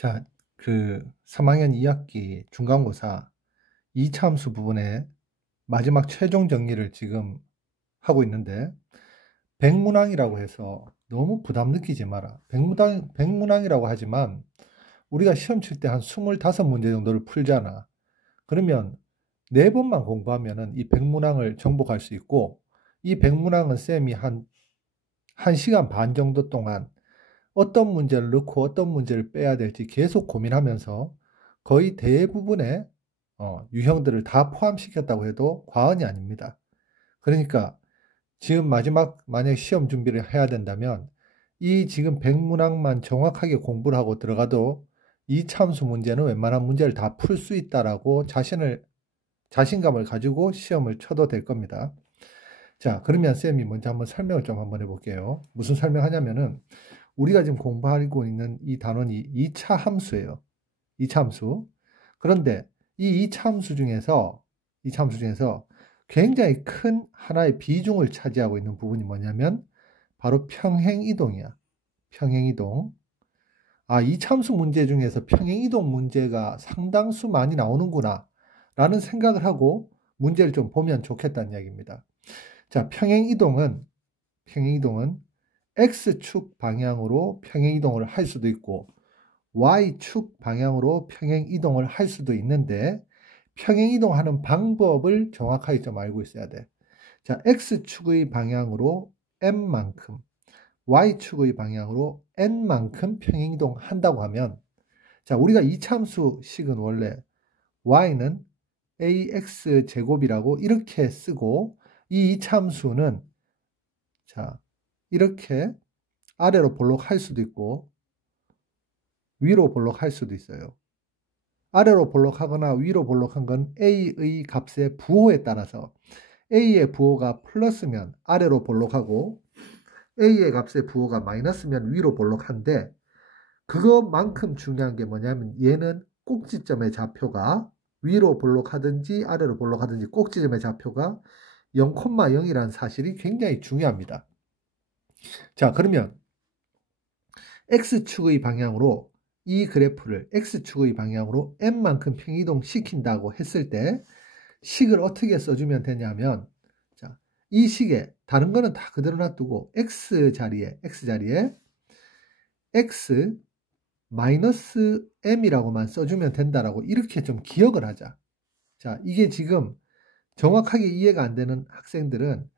자, 3학년 2학기 중간고사 2차 함수 부분의 마지막 최종 정리를 지금 하고 있는데, 백문항이라고 해서 너무 부담 느끼지 마라. 백문항이라고 하지만 우리가 시험 칠 때 한 25문제 정도를 풀잖아. 그러면 4번만 공부하면은 이 백문항을 정복할 수 있고, 이 백문항은 쌤이 한 1시간 반 정도 동안 어떤 문제를 넣고 어떤 문제를 빼야 될지 계속 고민하면서 거의 대부분의 유형들을 다 포함시켰다고 해도 과언이 아닙니다. 그러니까 지금 마지막 만약 시험 준비를 해야 된다면 이 지금 백문항만 정확하게 공부를 하고 들어가도 이 참수 문제는 웬만한 문제를 다 풀 수 있다라고 자신감을 가지고 시험을 쳐도 될 겁니다. 자, 그러면 쌤이 먼저 한번 설명을 좀 한번 해볼게요. 무슨 설명하냐면은 우리가 지금 공부하고 있는 이 단원이 2차 함수예요. 2차 함수. 그런데 이 2차 함수 중에서 굉장히 큰 하나의 비중을 차지하고 있는 부분이 뭐냐면 바로 평행이동이야. 평행이동. 아, 2차 함수 문제 중에서 평행이동 문제가 상당수 많이 나오는구나 라는 생각을 하고 문제를 좀 보면 좋겠다는 이야기입니다. 자, 평행이동은 X축 방향으로 평행이동을 할 수도 있고 Y축 방향으로 평행이동을 할 수도 있는데, 평행이동하는 방법을 정확하게 좀 알고 있어야 돼. 자, X축의 방향으로 M만큼, Y축의 방향으로 N만큼 평행이동 한다고 하면, 자, 우리가 이참수 식은 원래 Y는 AX제곱이라고 이렇게 쓰고, 이 이참수는 자, 이렇게 아래로 볼록할 수도 있고 위로 볼록할 수도 있어요. 아래로 볼록하거나 위로 볼록한 건 A의 값의 부호에 따라서 A의 부호가 플러스면 아래로 볼록하고 A의 값의 부호가 마이너스면 위로 볼록한데, 그것만큼 중요한 게 뭐냐면 얘는 꼭지점의 좌표가 위로 볼록하든지 아래로 볼록하든지 꼭지점의 좌표가 0,0이라는 사실이 굉장히 중요합니다. 자, 그러면 X축의 방향으로 이 그래프를 X축의 방향으로 N만큼 평이동 시킨다고 했을 때 식을 어떻게 써주면 되냐면, 자, 이 식에 다른 거는 다 그대로 놔두고 X 자리에 X 마이너스 M이라고만 써주면 된다라고 이렇게 좀 기억을 하자. 자, 이게 지금 정확하게 이해가 안 되는 학생들은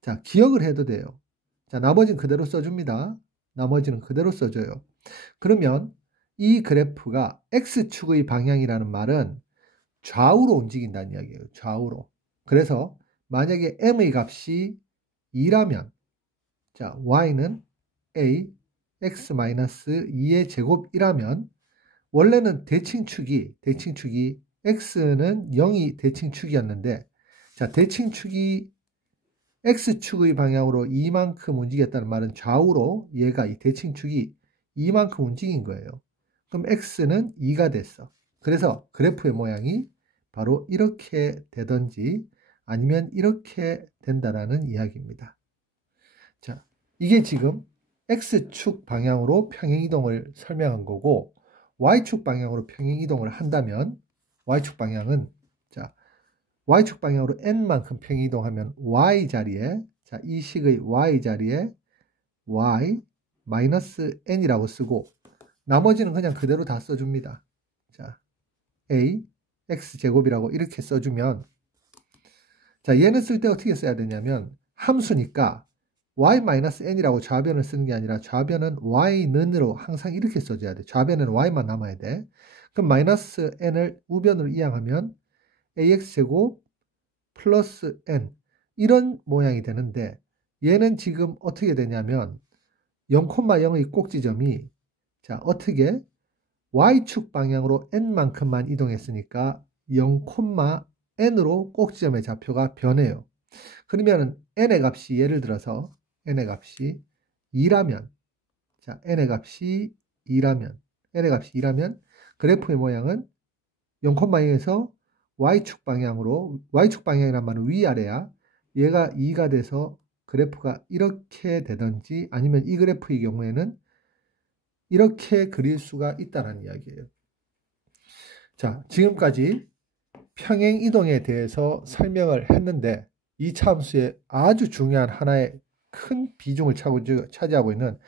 자, 기억을 해도 돼요. 자, 나머지는 그대로 써줍니다. 나머지는 그대로 써줘요. 그러면 이 그래프가 X축의 방향이라는 말은 좌우로 움직인다는 이야기예요. 좌우로. 그래서 만약에 M의 값이 2라면, 자, Y는 A, X-2의 제곱이라면, 원래는 대칭축이 X는 0이 대칭축이었는데, 자, 대칭축이 X축의 방향으로 이만큼 움직였다는 말은 좌우로 얘가 이 대칭축이 이만큼 움직인 거예요. 그럼 X는 2가 됐어. 그래서 그래프의 모양이 바로 이렇게 되든지 아니면 이렇게 된다라는 이야기입니다. 자, 이게 지금 X축 방향으로 평행이동을 설명한 거고, Y축 방향으로 평행이동을 한다면 Y축 방향은 자, Y축 방향으로 N만큼 평행이동하면 Y 자리에, 자, 이 식의 Y 자리에 Y 마이너스 N이라고 쓰고, 나머지는 그냥 그대로 다 써줍니다. 자, A, X제곱이라고 이렇게 써주면, 자, 얘는 쓸 때 어떻게 써야 되냐면, 함수니까 Y-N이라고 좌변을 쓰는 게 아니라 좌변은 Y는으로 항상 이렇게 써줘야 돼. 좌변은 Y만 남아야 돼. 그럼 마이너스 N을 우변으로 이항하면 AX제곱 플러스 N, 이런 모양이 되는데, 얘는 지금 어떻게 되냐면 0,0의 꼭지점이 자, 어떻게 Y축 방향으로 N만큼만 이동했으니까 0,N으로 꼭지점의 좌표가 변해요. 그러면 N의 값이 예를 들어서 N의 값이 2라면, 자, N의 값이 2라면 그래프의 모양은 0,2에서 Y축 방향으로, Y축 방향이란 말은 위아래야. 얘가 2가 돼서 그래프가 이렇게 되든지, 아니면 이 그래프의 경우에는 이렇게 그릴 수가 있다는 이야기예요. 자, 지금까지 평행이동에 대해서 설명을 했는데 이차 함수의 아주 중요한 하나의 큰 비중을 차지하고 있는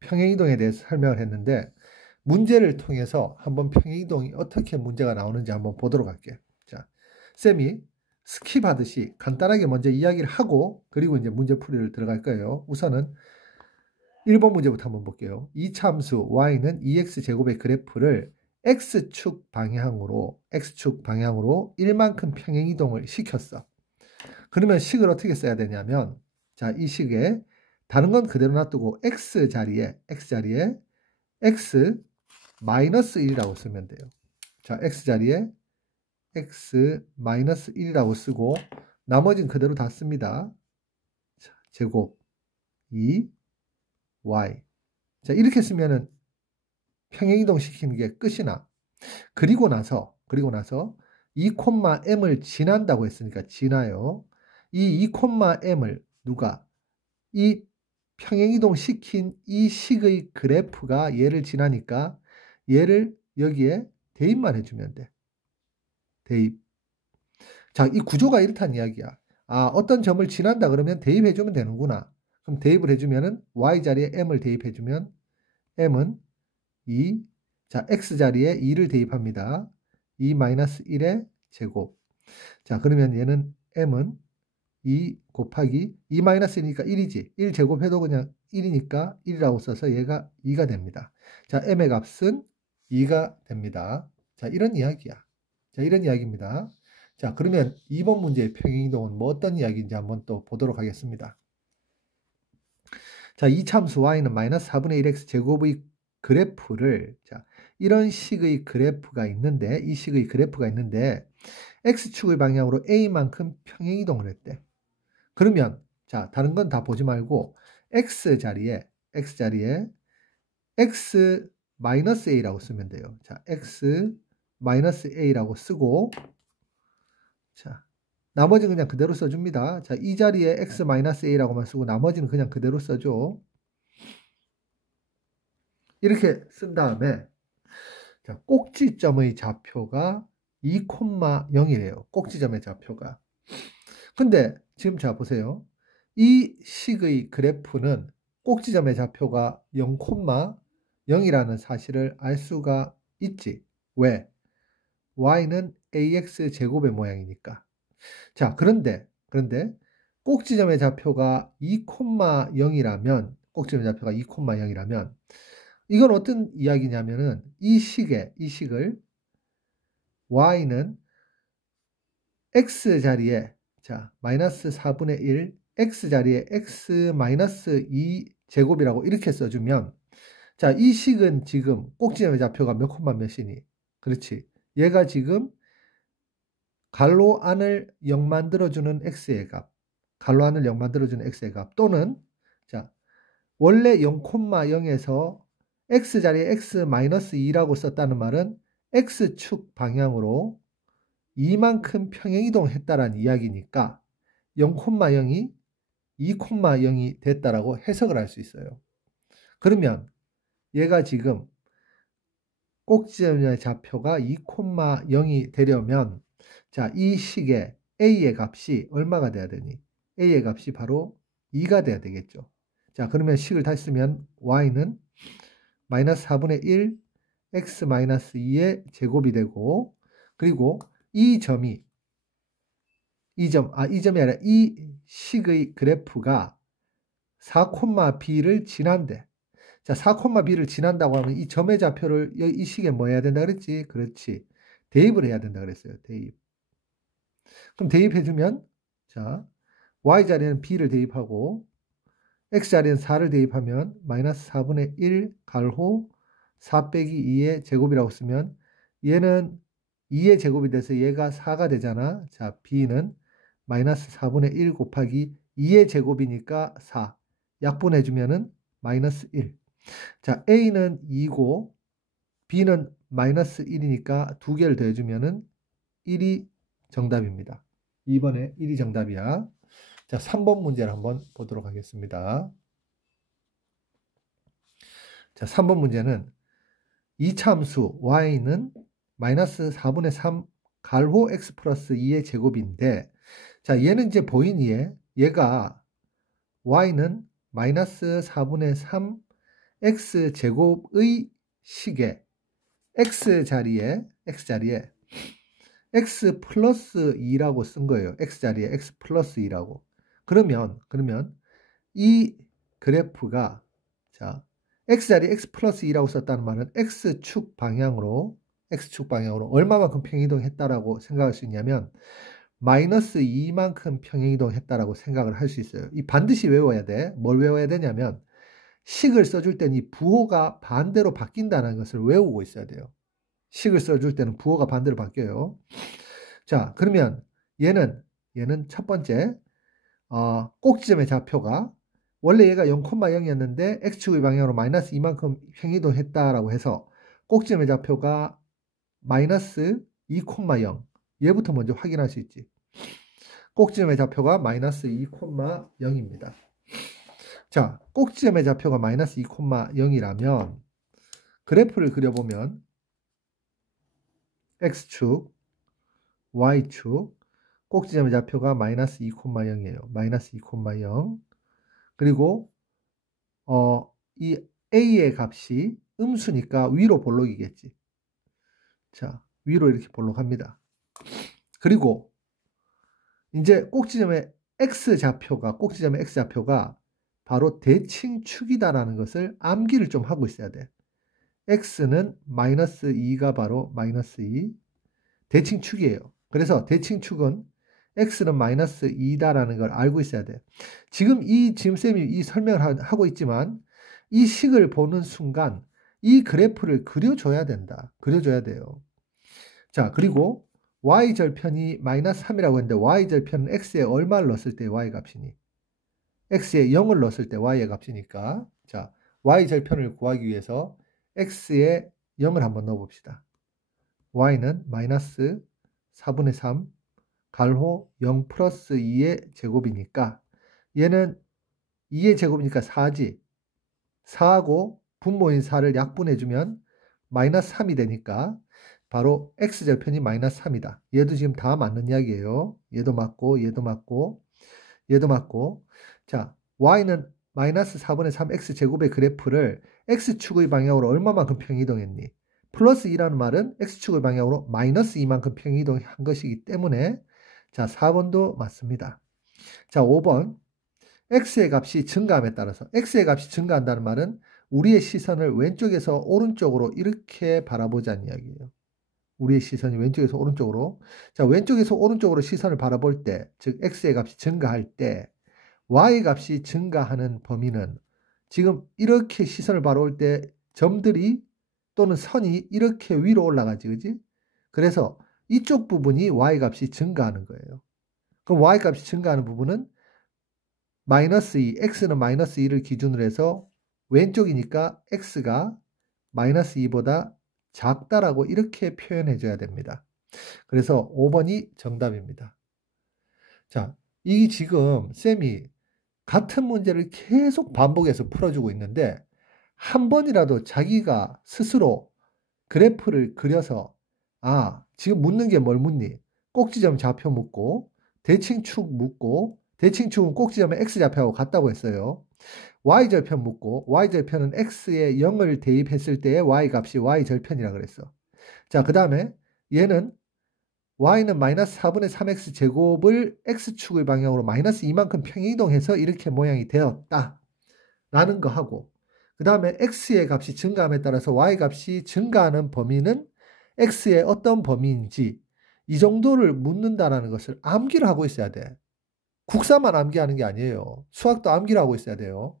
평행이동에 대해서 설명을 했는데 문제를 통해서 한번 평행이동이 어떻게 문제가 나오는지 한번 보도록 할게요. 자, 쌤이 스킵하듯이 간단하게 먼저 이야기를 하고 그리고 이제 문제풀이를 들어갈 거예요. 우선은 1번 문제부터 한번 볼게요. 이차 함수 y는 2x제곱의 그래프를 x축 방향으로 1만큼 평행이동을 시켰어. 그러면 식을 어떻게 써야 되냐면 자, 이 식에 다른 건 그대로 놔두고 x 자리에 x 마이너스 1이라고 쓰면 돼요. 자, x 자리에 x 마이너스 1이라고 쓰고 나머지는 그대로 다 씁니다. 자, 제곱 2 y. 자, 이렇게 쓰면은 평행이동 시키는 게 끝이나. 그리고 나서 2,m을 지난다고 했으니까 지나요. 이 2,m을 누가 이 평행이동 시킨 이 식의 그래프가 얘를 지나니까 얘를 여기에 대입만 해주면 돼. 대입. 자, 이 구조가 이렇다는 이야기야. 아, 어떤 점을 지난다 그러면 대입해주면 되는구나. 그럼 대입을 해주면은 y 자리에 m을 대입해주면 m은 2. 자, x 자리에 2를 대입합니다. 2-1의 제곱. 자, 그러면 얘는 m은 2 곱하기 2-1이니까 1이지. 1 제곱해도 그냥 1이니까 1이라고 써서 얘가 2가 됩니다. 자, m의 값은 2가 됩니다. 자, 이런 이야기야. 자, 이런 이야기입니다. 자, 그러면 2번 문제의 평행이동은 뭐 어떤 이야기인지 한번 또 보도록 하겠습니다. 자, 이차함수 y는 마이너스 4분의 1x 제곱의 그래프를 자, 이런 식의 그래프가 있는데 이 식의 그래프가 있는데 x축의 방향으로 a만큼 평행이동을 했대. 그러면 자, 다른 건 다 보지 말고 x 자리에 x 마이너스 a라고 쓰면 돼요. 자, x 마이너스 a라고 쓰고 자, 나머지는 그냥 그대로 써줍니다. 자, 이 자리에 x 마이너스 a라고만 쓰고 나머지는 그냥 그대로 써줘. 이렇게 쓴 다음에 자, 꼭지점의 좌표가 2,0이래요. 꼭지점의 좌표가. 근데 지금 자 보세요. 이 식의 그래프는 꼭지점의 좌표가 0,0이라는 사실을 알 수가 있지. 왜? y는 ax 제곱의 모양이니까. 자, 그런데 꼭지점의 좌표가 2,0이라면 이건 어떤 이야기냐면은 이 식을 y는 x 자리에 자 마이너스 4분의 1 x 자리에 x 마이너스 2 제곱이라고 이렇게 써주면 자, 이 식은 지금 꼭지점의 좌표가 몇 콤마 몇이니? 그렇지. 얘가 지금 갈로 안을 0 만들어주는 x의 값, 또는 자 원래 0,0에서 x 자리에 x 마이너스 2라고 썼다는 말은 x축 방향으로 이만큼 평행이동했다라는 이야기니까 0,0이 2,0이 됐다라고 해석을 할 수 있어요. 그러면 얘가 지금 꼭지점의 좌표가 2,0이 되려면 자, 이 식의 a의 값이 얼마가 돼야 되니? a의 값이 바로 2가 돼야 되겠죠. 자, 그러면 식을 다시 쓰면 y는 마이너스 4분의 1 x 마이너스 2의 제곱이 되고 그리고 이 점이 아니라 이 식의 그래프가 4,b를 지난대. 자, 4,b를 지난다고 하면 이 점의 좌표를 이 식에 뭐 해야 된다 그랬지? 그렇지. 대입을 해야 된다 그랬어요. 대입. 그럼 대입해주면 자, y자리에는 b를 대입하고 x자리에는 4를 대입하면 마이너스 4분의 1 가로 4 빼기 2의 제곱이라고 쓰면 얘는 2의 제곱이 돼서 얘가 4가 되잖아. 자, b는 마이너스 4분의 1 곱하기 2의 제곱이니까 4. 약분해주면은 마이너스 1. 자, a는 2고 b는 마이너스 1이니까 두 개를 더해주면은 1이 정답입니다. 2번에 1이 정답이야. 자, 3번 문제를 한번 보도록 하겠습니다. 자, 3번 문제는 이차함수 y는 마이너스 4분의 3 갈호 x 플러스 2의 제곱인데, 자, 얘는 이제 보이니 얘가 y는 마이너스 4분의 3 x 제곱의 식에 x 자리에 x 플러스 2라고 쓴 거예요. x 자리에 x 플러스 2라고. 그러면 이 그래프가, 자, x 자리에 x 플러스 2라고 썼다는 말은 x축 방향으로 얼마만큼 평행이동했다라고 생각할 수 있냐면 마이너스 2만큼 평행이동했다라고 생각을 할 수 있어요. 이 반드시 외워야 돼. 뭘 외워야 되냐면 식을 써줄 때는 이 부호가 반대로 바뀐다는 것을 외우고 있어야 돼요. 식을 써줄 때는 부호가 반대로 바뀌어요. 자, 그러면 얘는 첫 번째 꼭지점의 좌표가 원래 얘가 0,0이었는데 x축의 방향으로 마이너스 2만큼 평행이동했다라고 해서 꼭지점의 좌표가 마이너스 2,0 얘부터 먼저 확인할 수 있지. 꼭지점의 좌표가 마이너스 2,0입니다. 자, 꼭지점의 좌표가 마이너스 2,0이라면 그래프를 그려보면 x축, y축, 꼭지점의 좌표가 마이너스 2,0이에요. 마이너스 2,0. 그리고 이 a의 값이 음수니까 위로 볼록이겠지. 자, 위로 이렇게 볼록합니다. 그리고 이제 꼭지점의 x좌표가 바로 대칭축이다라는 것을 암기를 좀 하고 있어야 돼. x는 마이너스 2가 바로 마이너스 2 대칭축이에요. 그래서 대칭축은 x는 마이너스 2다라는 걸 알고 있어야 돼. 지금 쌤이 이 설명을 하고 있지만 이 식을 보는 순간 이 그래프를 그려줘야 된다. 그려줘야 돼요. 자, 그리고 y절편이 마이너스 3이라고 했는데 y절편은 x에 얼마를 넣었을 때 y값이니? x에 0을 넣었을 때 y의 값이니까, 자, y절편을 구하기 위해서 x에 0을 한번 넣어봅시다. y는 마이너스 4분의 3 갈호 0 플러스 2의 제곱이니까 얘는 2의 제곱이니까 4지. 4하고 분모인 4를 약분해주면 마이너스 3이 되니까 바로 x절편이 마이너스 3이다. 얘도 지금 다 맞는 이야기예요. 얘도 맞고 얘도 맞고 얘도 맞고. 자, y는 마이너스 4분의 3 x제곱의 그래프를 x축의 방향으로 얼마만큼 평행이동했니? 플러스 2라는 말은 x축의 방향으로 마이너스 2만큼 평행이동한 것이기 때문에 자, 4번도 맞습니다. 자, 5번 x의 값이 증가함에 따라서 x의 값이 증가한다는 말은 우리의 시선을 왼쪽에서 오른쪽으로 이렇게 바라보자는 이야기예요. 우리의 시선이 왼쪽에서 오른쪽으로. 자, 왼쪽에서 오른쪽으로 시선을 바라볼 때, 즉 x의 값이 증가할 때 y 값이 증가하는 범위는 지금 이렇게 시선을 바라볼 때 점들이 또는 선이 이렇게 위로 올라가지, 그지? 그래서 이쪽 부분이 y 값이 증가하는 거예요. 그럼 y 값이 증가하는 부분은 마이너스 2, x는 마이너스 2를 기준으로 해서 왼쪽이니까 x가 마이너스 2보다 작다라고 이렇게 표현해 줘야 됩니다. 그래서 5번이 정답입니다. 자, 이 지금 쌤이 같은 문제를 계속 반복해서 풀어주고 있는데 한 번이라도 자기가 스스로 그래프를 그려서 지금 묻는 게 뭘 묻니? 꼭지점 좌표 묻고 대칭축 묻고 대칭축은 꼭지점에 x좌표하고 같다고 했어요. y절편 묻고 y절편은 x에 0을 대입했을 때의 y값이 y절편이라 그랬어. 자, 그 다음에 얘는 y는 마이너스 4분의 3x 제곱을 x축의 방향으로 마이너스 2만큼 평행이동해서 이렇게 모양이 되었다 라는 거 하고, 그 다음에 x의 값이 증가함에 따라서 y값이 증가하는 범위는 x의 어떤 범위인지 이 정도를 묻는다라는 것을 암기를 하고 있어야 돼. 국사만 암기하는 게 아니에요. 수학도 암기를 하고 있어야 돼요.